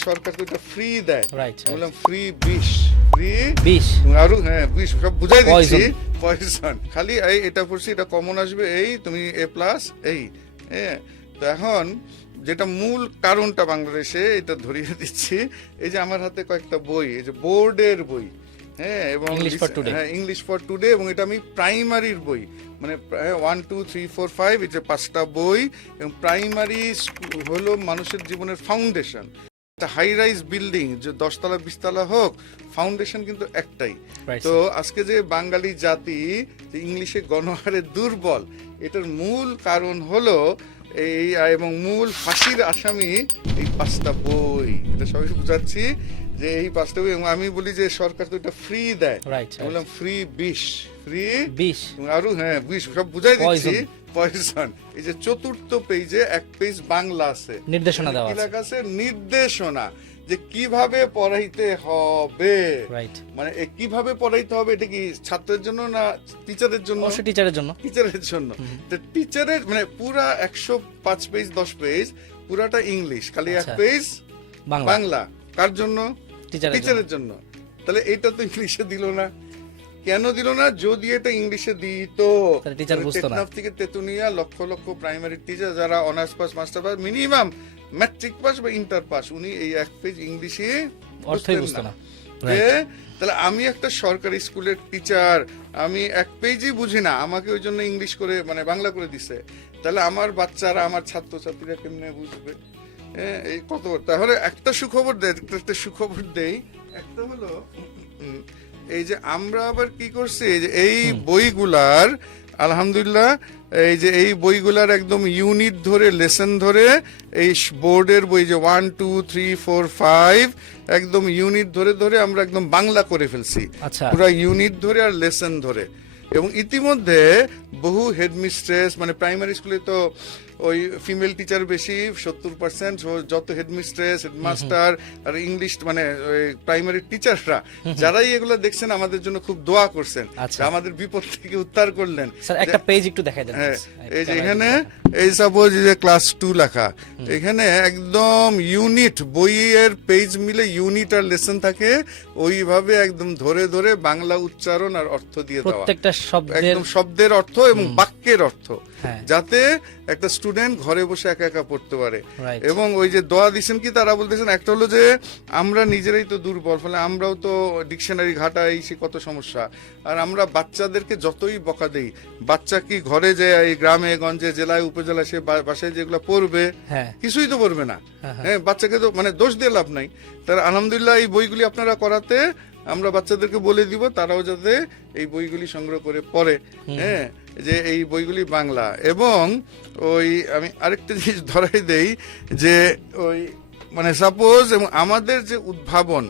সরকার তো এটা ফ্রি দেয়, রাইট বললাম ফ্রি বিষ, ফ্রি বিষ আরো হ্যাঁ বিষ সব বুঝাই দিচ্ছি, Poison. পয়জন খালি এই এটা পড়ছি, এটা কমন আসবে, এই তুমি এ প্লাস এই হ্যাঁ। তো এখন যেটা মূল কারণটা বাংলাদেশে এটা ধরিয়ে দিচ্ছি, এই যে আমার হাতে কয়েকটা বই, এই যে বোর্ডের বই, হ্যাঁ, এবং ইংলিশ ফর টুডে, এবং এটা আমি প্রাইমারির বই, মানে 1 2 3 4 5 এই যে 5টা বই, এবং প্রাইমারি হলো মানুষের জীবনের ফাউন্ডেশন। হাই রাইজ বিল্ডিং যে 10তলা 20তলা হোক, ফাউন্ডেশন কিন্তু একটাই। তো আজকে যে বাঙালি জাতি যে ইংলিশে গণহারে দুর্বল, এটার মূল কারণ হলো এই, এবং মূল ফাঁসির আসামি এই 5টা বই। এটা সবাই বুঝাচ্ছি যে এই 5টা বই, এবং আমি বলি যে সরকার তো এটা ফ্রি দেয়, বললাম ফ্রি বিষ, ফ্রি বিষ আরো হ্যাঁ বিষ সব বুঝাই দিচ্ছি, পয়জন। এই যে 4র্থ পেজে এক পেজ বাংলা আছে, নির্দেশনা দেওয়া আছে, নির্দেশনা যে কিভাবে পড়াইতে হবে, মানে কিভাবে পড়াইতে হবে, এটা কি ছাত্রের জন্য না টিচারের জন্য? টিচারের জন্য, টিচারের জন্য। তো টিচারের মানে পুরা 105 পেজ 10 পেজ পুরাটা ইংলিশ, খালি এক পেজ বাংলা। কার জন্য? টিচারের জন্য। তাহলে এটা তো ইংলিশে দিল না, কেন দিল না? যদি এটা ইংলিশে দিত, টেকনাফ থেকে তেতুনিয়া লক্ষ লক্ষ প্রাইমারি টিচার যারা honours pass, master pass, minimum matric pass বা ইন্টার পাস, উনি এই এক পেজ ইংলিশে বুঝতেন না। তাহলে আমি একটা সরকারি স্কুলের টিচার, আমি এক পেজই বুঝি না, আমাকে ওই জন্য ইংলিশ করে মানে বাংলা করে দিছে, তাহলে আমার বাচ্চারা, আমার ছাত্রছাত্রীরা কেমনে বুঝবে? এই কত। তাহলে একটা সুখবর দেই, একটা হলো এই যে আমরা আবার কি করছি, যে এই বইগুলার আলহামদুলিল্লাহ, এই যে এই বইগুলার একদম ইউনিট ধরে, লেসন ধরে, এই বোর্ডের বই যে 1 2 3 4 5 একদম ইউনিট ধরে ধরে আমরা একদম বাংলা করে ফেলছি, পুরো ইউনিট ধরে আর লেসন ধরে। এবং ইতিমধ্যে বহু হেডমিস্ট্রেস, মানে প্রাইমারি স্কুলে তো ওই ফিমেল টিচার বেশি 70%, যত হেডমিস্ট্রেস, হেডমাস্টার আর ইংলিশ মানে ওই প্রাইমারি টিচাররা যারাই এগুলো দেখছেন আমাদের জন্য খুব দোয়া করছেন, আমাদের বিপদ থেকে উদ্ধার করলেন। একটা পেজ একটু দেখাই দেন। এই যে এখানে এই সাপোজ যে ক্লাস 2 লেখা, এখানে একদম ইউনিট, বইয়ের পেজ মিলে ইউনিট আর লেসন থাকে, ওইভাবে একদম ধরে ধরে বাংলা উচ্চারণ আর অর্থ দিয়ে দেওয়া, প্রত্যেকটা একদম শব্দের অর্থ এবং বাক্যের অর্থ, যাতে একটা স্টুডেন্ট ঘরে বসে একা একা পড়তে পারে। এবং ওই যে দোয়া দিচ্ছেন কি, তারা বলতেছেন একটা হলো যে আমরা নিজেরাই তো দুর্বল, ফলে আমরাও তো ডিকশনারি ঘাটাই, সে কত সমস্যা, আর আমরা বাচ্চাদেরকে যতই বকা দেই, বাচ্চা কি ঘরে যায় এই গ্রামে গঞ্জে জেলায় উপজেলায় সে বাসায় যেগুলো পড়বে, কিছুই তো পড়বে না। হ্যাঁ, বাচ্চাকে তো মানে দোষ দিয়ে লাভ নাই। তার আলহামদুলিল্লাহ এই বইগুলি আপনারা করাতে আমরা বাচ্চাদেরকে বলে দিব, তারাও যাতে এই বইগুলি সংগ্রহ করে পড়ে, হ্যাঁ, যে এই বইগুলি বাংলা। এবং ওই আমি আরেকটা জিনিস ধরাই দেই, যে ওই মানে সাপোজ, এবং আমাদের যে উদ্ভাবন,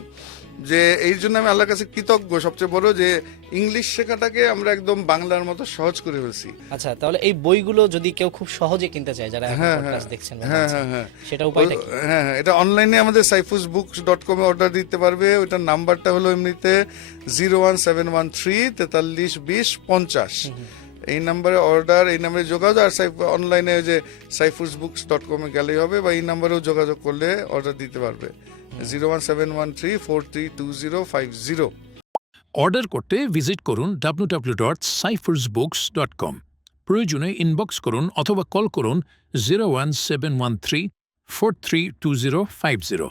যে এই জন্য আমি আল্লাহর কাছে কৃতজ্ঞ সবচেয়ে বড়, যে ইংলিশ শেখাটাকে আমরা একদম বাংলার মতো সহজ করে ফেলছি। আচ্ছা, তাহলে এই বইগুলো যদি কেউ খুব সহজে কিনতে চায়, যারা পডকাস্ট দেখছেন, সেটা উপায়টা কি? হ্যাঁ, এটা অনলাইনে আমাদের saifuzbooks.com এ অর্ডার দিতে পারবে। ওটার নাম্বারটা হলো এমনিতে 01713 43 20 50। এই নাম্বারে অর্ডার, এই নাম্বারে যোগাযোগ, আর অনলাইনে যে saifuzbooks.com এ গেলেই হবে, বা এই নাম্বারেও যোগাযোগ করলে অর্ডার দিতে পারবে, 01713 432050। অর্ডার করতে ভিজিট করুন www.saifuzbooks.com। প্রয়োজনে ইনবক্স করুন অথবা কল করুন 01713 432050।